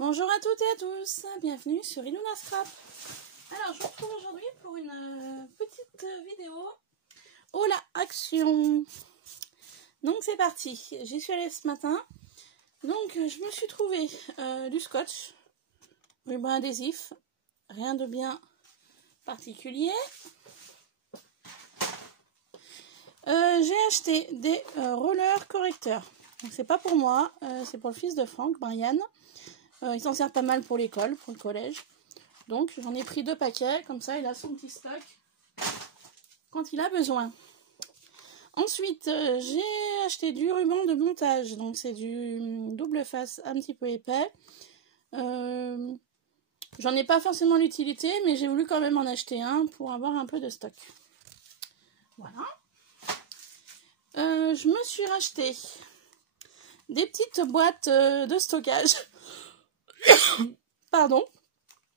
Bonjour à toutes et à tous, bienvenue sur Iluna Scrap. Alors je vous retrouve aujourd'hui pour une petite vidéo. Oh la action. Donc c'est parti, j'y suis allée ce matin. Donc je me suis trouvé du scotch, ruban adhésif, rien de bien particulier. J'ai acheté des rollers correcteurs. Donc c'est pas pour moi, c'est pour le fils de Franck, Brian. Il s'en sert pas mal pour l'école, pour le collège. Donc j'en ai pris 2 paquets, comme ça il a son petit stock quand il a besoin. Ensuite j'ai acheté du ruban de montage, donc c'est du double face un petit peu épais. J'en ai pas forcément l'utilité, mais j'ai voulu quand même en acheter un pour avoir un peu de stock. Voilà. Je me suis racheté des petites boîtes de stockage. Pardon.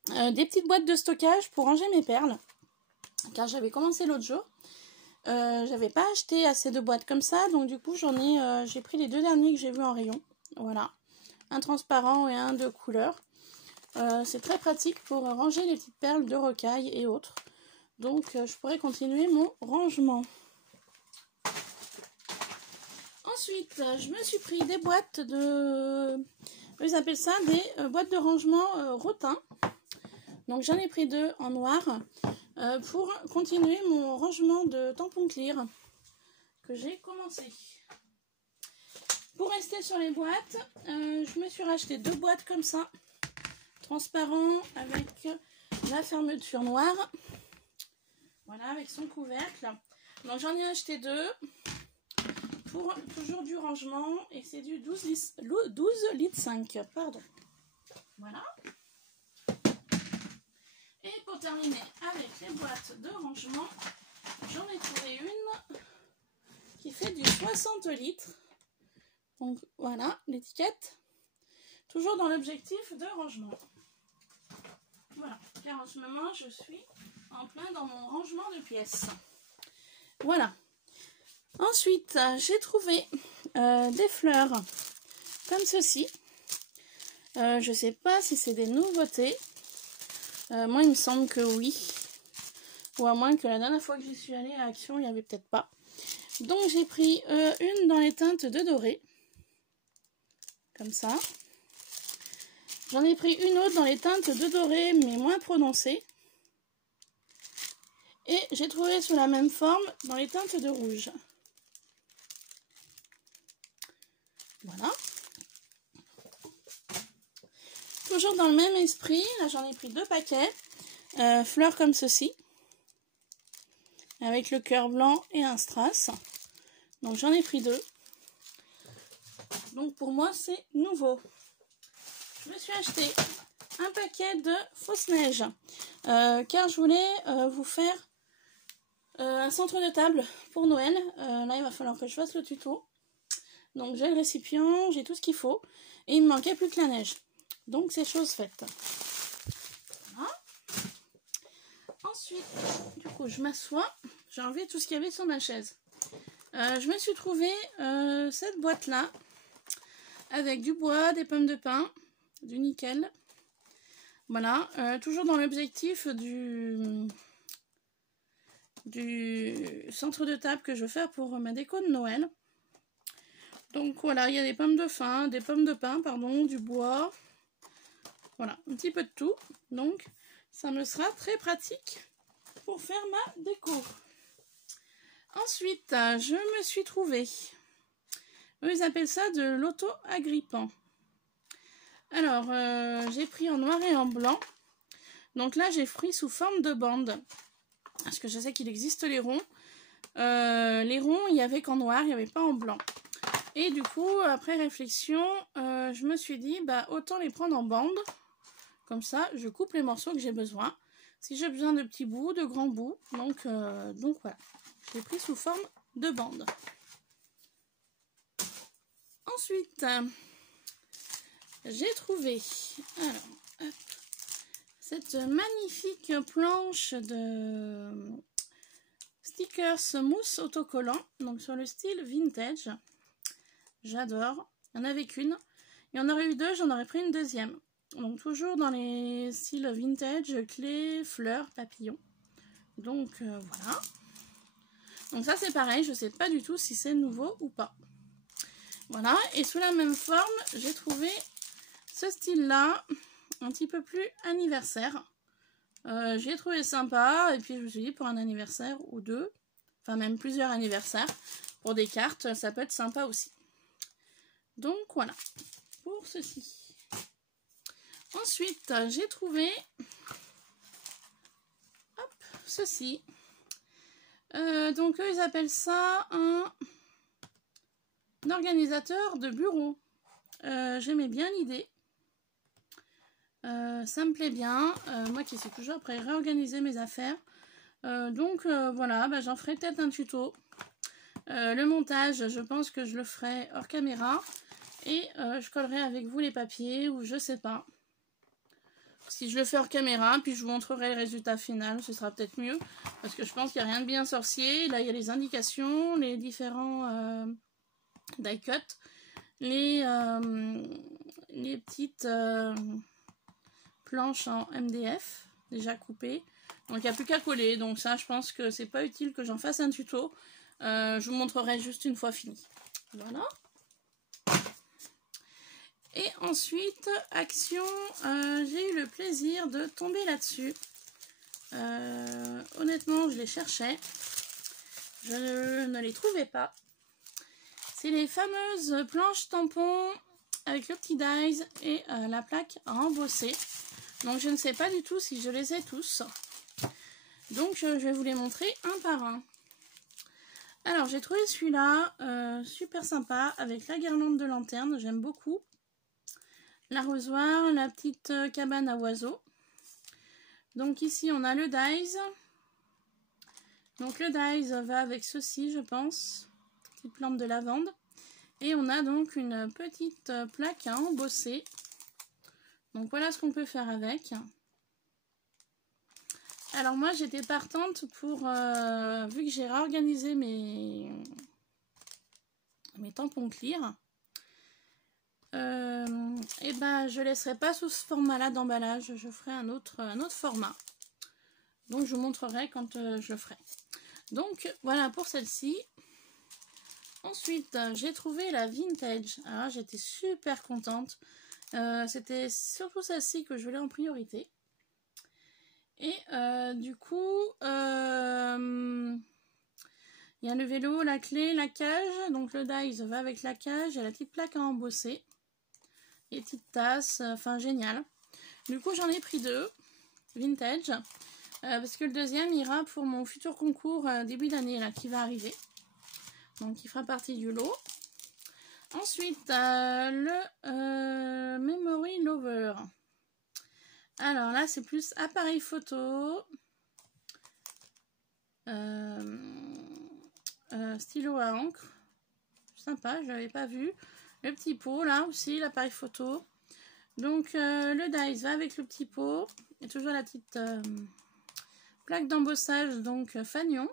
Des petites boîtes de stockage pour ranger mes perles. Car j'avais commencé l'autre jour. J'avais pas acheté assez de boîtes comme ça. Donc du coup j'ai pris les 2 derniers que j'ai vus en rayon. Voilà. Un transparent et un de couleur. C'est très pratique pour ranger les petites perles de rocaille et autres. Donc je pourrais continuer mon rangement. Ensuite, je me suis pris des boîtes de... Ils appellent ça des boîtes de rangement rotin. Donc j'en ai pris 2 en noir pour continuer mon rangement de tampons clear que j'ai commencé. Pour rester sur les boîtes, je me suis racheté 2 boîtes comme ça, transparent avec la fermeture noire. Voilà, avec son couvercle. Donc j'en ai acheté 2. Pour toujours du rangement, et c'est du 12 litres 5, pardon. Voilà. Et pour terminer avec les boîtes de rangement, j'en ai trouvé une qui fait du 60 litres. Donc voilà l'étiquette. Toujours dans l'objectif de rangement. Voilà, car en ce moment je suis en plein dans mon rangement de pièces. Voilà. Ensuite, j'ai trouvé des fleurs comme ceci. Je ne sais pas si c'est des nouveautés. Moi, il me semble que oui. Ou à moins que la dernière fois que j'y suis allée à Action, il n'y avait peut-être pas. Donc, j'ai pris une dans les teintes de doré. Comme ça. J'en ai pris une autre dans les teintes de doré, mais moins prononcées. Et j'ai trouvé sous la même forme dans les teintes de rouge. Voilà. Toujours dans le même esprit, là j'en ai pris 2 paquets. Fleurs comme ceci. Avec le cœur blanc et un strass. Donc j'en ai pris 2. Donc pour moi c'est nouveau. Je me suis acheté un paquet de fausses neiges. Car je voulais vous faire un centre de table pour Noël. Là il va falloir que je fasse le tuto. Donc j'ai le récipient, j'ai tout ce qu'il faut. Et il me manquait plus que la neige. Donc c'est chose faite. Voilà. Ensuite, du coup je m'assois. J'ai enlevé tout ce qu'il y avait sur ma chaise. Je me suis trouvé cette boîte là. Avec du bois, des pommes de pin, du nickel. Voilà. Toujours dans l'objectif du centre de table que je veux faire pour ma déco de Noël. Donc voilà, il y a des pommes de pin, pardon, du bois. Voilà, un petit peu de tout. Donc ça me sera très pratique pour faire ma déco. Ensuite, je me suis trouvé, eux ils appellent ça de l'auto-agrippant. Alors, j'ai pris en noir et en blanc. Donc là, j'ai pris sous forme de bande. Parce que je sais qu'il existe les ronds. Les ronds, il n'y avait qu'en noir, il n'y avait pas en blanc. Et du coup, après réflexion, je me suis dit, bah autant les prendre en bande. Comme ça, je coupe les morceaux que j'ai besoin. Si j'ai besoin de petits bouts, de grands bouts. Donc voilà, je l'ai pris sous forme de bande. Ensuite, j'ai trouvé cette magnifique planche de stickers mousse autocollant. Donc sur le style vintage. J'adore. Il y en avait qu'une. Il y en aurait eu 2, j'en aurais pris une deuxième. Donc toujours dans les styles vintage, clés, fleurs, papillons. Donc voilà. Donc ça c'est pareil, je sais pas du tout si c'est nouveau ou pas. Voilà, et sous la même forme, j'ai trouvé ce style-là, un petit peu plus anniversaire. J'ai trouvé sympa, et puis je me suis dit pour un anniversaire ou deux, enfin même plusieurs anniversaires, pour des cartes, ça peut être sympa aussi. Donc voilà, pour ceci. Ensuite, j'ai trouvé ceci. Donc eux, ils appellent ça un organisateur de bureau. J'aimais bien l'idée. Ça me plaît bien. Moi qui suis toujours après réorganiser mes affaires. Donc voilà, bah, j'en ferai peut-être un tuto. Le montage, je pense que je le ferai hors caméra. Et je collerai avec vous les papiers ou je sais pas. Si je le fais hors caméra, puis je vous montrerai le résultat final, ce sera peut-être mieux. Parce que je pense qu'il n'y a rien de bien sorcier. Là, il y a les indications, les différents die cut, les petites planches en MDF déjà coupées. Donc, il n'y a plus qu'à coller. Donc ça, je pense que c'est pas utile que j'en fasse un tuto. Je vous montrerai juste une fois fini. Voilà. Et ensuite, Action, j'ai eu le plaisir de tomber là-dessus. Honnêtement, je les cherchais. Je ne les trouvais pas. C'est les fameuses planches tampons avec le petit dies et la plaque à embosser. Donc, je ne sais pas du tout si je les ai tous. Donc, je vais vous les montrer un par un. Alors, j'ai trouvé celui-là super sympa avec la guirlande de lanterne. J'aime beaucoup. L'arrosoir, la petite cabane à oiseaux. Donc ici on a le dies. Donc le dies va avec ceci, je pense. Petite plante de lavande. Et on a donc une petite plaque à embosser. Donc voilà ce qu'on peut faire avec. Alors moi j'étais partante pour, vu que j'ai réorganisé mes tampons clear. Et ben je laisserai pas sous ce format là d'emballage, je ferai un autre format, donc je vous montrerai quand je le ferai. Donc voilà pour celle-ci. Ensuite j'ai trouvé la vintage. Alors j'étais super contente, c'était surtout celle-ci que je voulais en priorité. Et du coup il y a le vélo, la clé, la cage. Donc le dies va avec la cage et la petite plaque à embosser. Les petites tasses, enfin génial. Du coup j'en ai pris deux, vintage, parce que le deuxième ira pour mon futur concours début d'année là qui va arriver. Donc il fera partie du lot. Ensuite le Memory Lover. Alors là c'est plus appareil photo, stylo à encre, sympa, je l'avais pas vu. Le petit pot là aussi, l'appareil photo. Donc le dies va avec le petit pot. Et toujours la petite plaque d'embossage, donc fanion.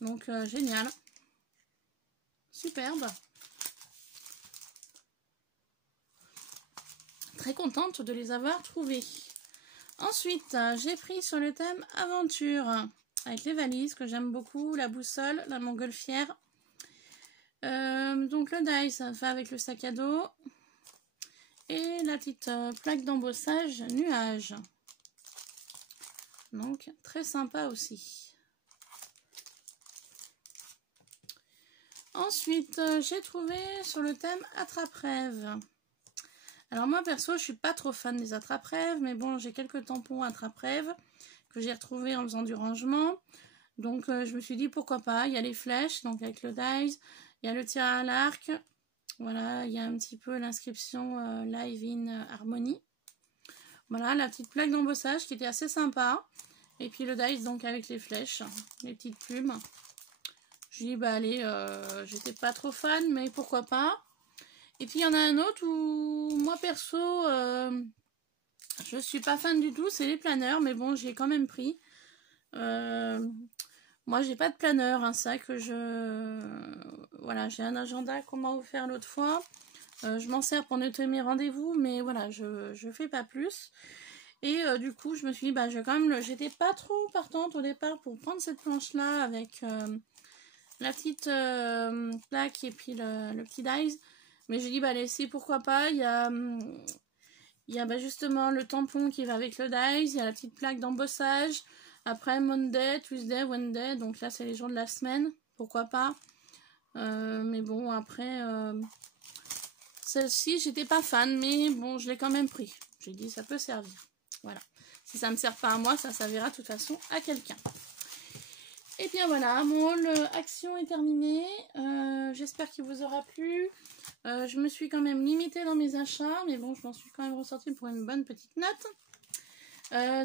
Donc génial. Superbe. Très contente de les avoir trouvés. Ensuite, j'ai pris sur le thème aventure. Avec les valises que j'aime beaucoup. La boussole, la montgolfière. Donc le dies va avec le sac à dos. Et la petite plaque d'embossage nuage. Donc très sympa aussi. Ensuite j'ai trouvé sur le thème attrape-rêve. Alors moi perso je suis pas trop fan des attrape-rêve, mais bon j'ai quelques tampons attrape-rêve que j'ai retrouvés en faisant du rangement. Donc je me suis dit pourquoi pas. Il y a les flèches, donc avec le dies, il y a le tir à l'arc. Voilà, il y a un petit peu l'inscription Live in Harmony. Voilà, la petite plaque d'embossage qui était assez sympa. Et puis le dies donc avec les flèches, les petites plumes. Je dis bah allez, j'étais pas trop fan, mais pourquoi pas. Et puis il y en a un autre où moi perso, je suis pas fan du tout, c'est les planeurs. Mais bon, j'ai quand même pris. Moi j'ai pas de planeur, un sac que je... Voilà, j'ai un agenda qu'on m'a offert l'autre fois. Je m'en sers pour noter mes rendez-vous, mais voilà, je fais pas plus. Et du coup, je me suis dit, bah, j'étais pas trop partante au départ pour prendre cette planche-là avec la petite plaque et puis le petit dies. Mais j'ai dit, bah, allez, si, pourquoi pas. Il y a bah, justement le tampon qui va avec le dies, il y a la petite plaque d'embossage. Après, Monday, Tuesday, Wednesday, donc là, c'est les jours de la semaine, pourquoi pas. Mais bon, après, celle-ci, j'étais pas fan, mais bon, je l'ai quand même pris. J'ai dit, ça peut servir. Voilà. Si ça ne me sert pas à moi, ça servira de toute façon à quelqu'un. Et bien voilà, mon haul action est terminé. J'espère qu'il vous aura plu. Je me suis quand même limitée dans mes achats, mais bon, je m'en suis quand même ressortie pour une bonne petite note.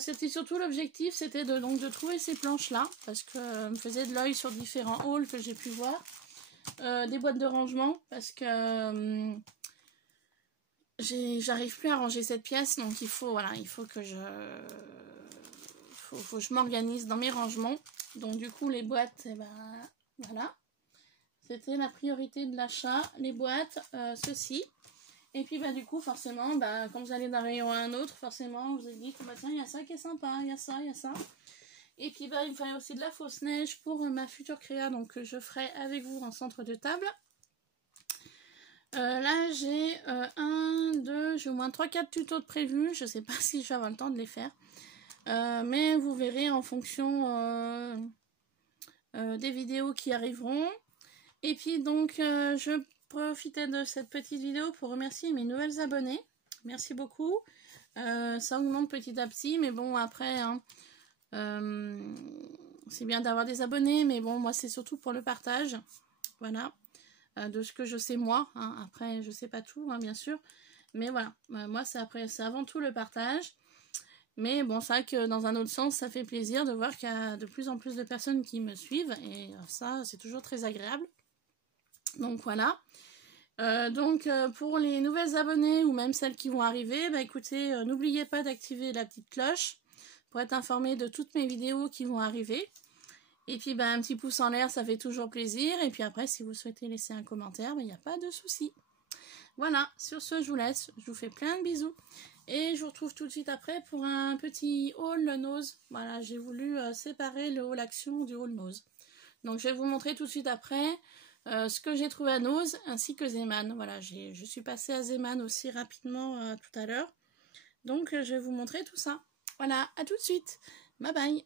C'était surtout l'objectif, c'était de trouver ces planches-là, parce que me faisait de l'œil sur différents hauls que j'ai pu voir. Des boîtes de rangement, parce que j'arrive plus à ranger cette pièce, donc il faut que je m'organise dans mes rangements. Donc du coup les boîtes, et ben voilà, c'était la priorité de l'achat, les boîtes, ceci. Et puis bah du coup forcément, bah, quand vous allez d'un rayon à un autre, forcément vous vous dites, bah tiens, il y a ça qui est sympa, il y a ça, il y a ça. Et puis bah il me fallait aussi de la fausse neige pour ma future créa, donc que je ferai avec vous en centre de table. Là j'ai 1, 2, j'ai au moins 3-4 tutos de prévus, je sais pas si je vais avoir le temps de les faire. Mais vous verrez en fonction des vidéos qui arriveront. Et puis donc je profitais de cette petite vidéo pour remercier mes nouvelles abonnées. Merci beaucoup. Ça augmente petit à petit, mais bon après hein, c'est bien d'avoir des abonnés, mais bon moi c'est surtout pour le partage. Voilà. De ce que je sais moi, hein. Après je sais pas tout hein, bien sûr, mais voilà, moi c'est avant tout le partage. Mais bon, c'est vrai que dans un autre sens, ça fait plaisir de voir qu'il y a de plus en plus de personnes qui me suivent. Et ça, c'est toujours très agréable. Donc voilà. Pour les nouvelles abonnées ou même celles qui vont arriver, bah écoutez, n'oubliez pas d'activer la petite cloche pour être informé de toutes mes vidéos qui vont arriver. Et puis bah, un petit pouce en l'air, ça fait toujours plaisir. Et puis après, si vous souhaitez laisser un commentaire, il n'y a pas de souci. Voilà, sur ce, je vous laisse. Je vous fais plein de bisous. Et je vous retrouve tout de suite après pour un petit haul nose. Voilà, j'ai voulu séparer le haul action du haul nose. Donc je vais vous montrer tout de suite après ce que j'ai trouvé à Nose ainsi que Zeeman. Voilà, je suis passée à Zeeman aussi rapidement tout à l'heure. Donc je vais vous montrer tout ça. Voilà, à tout de suite. Bye bye.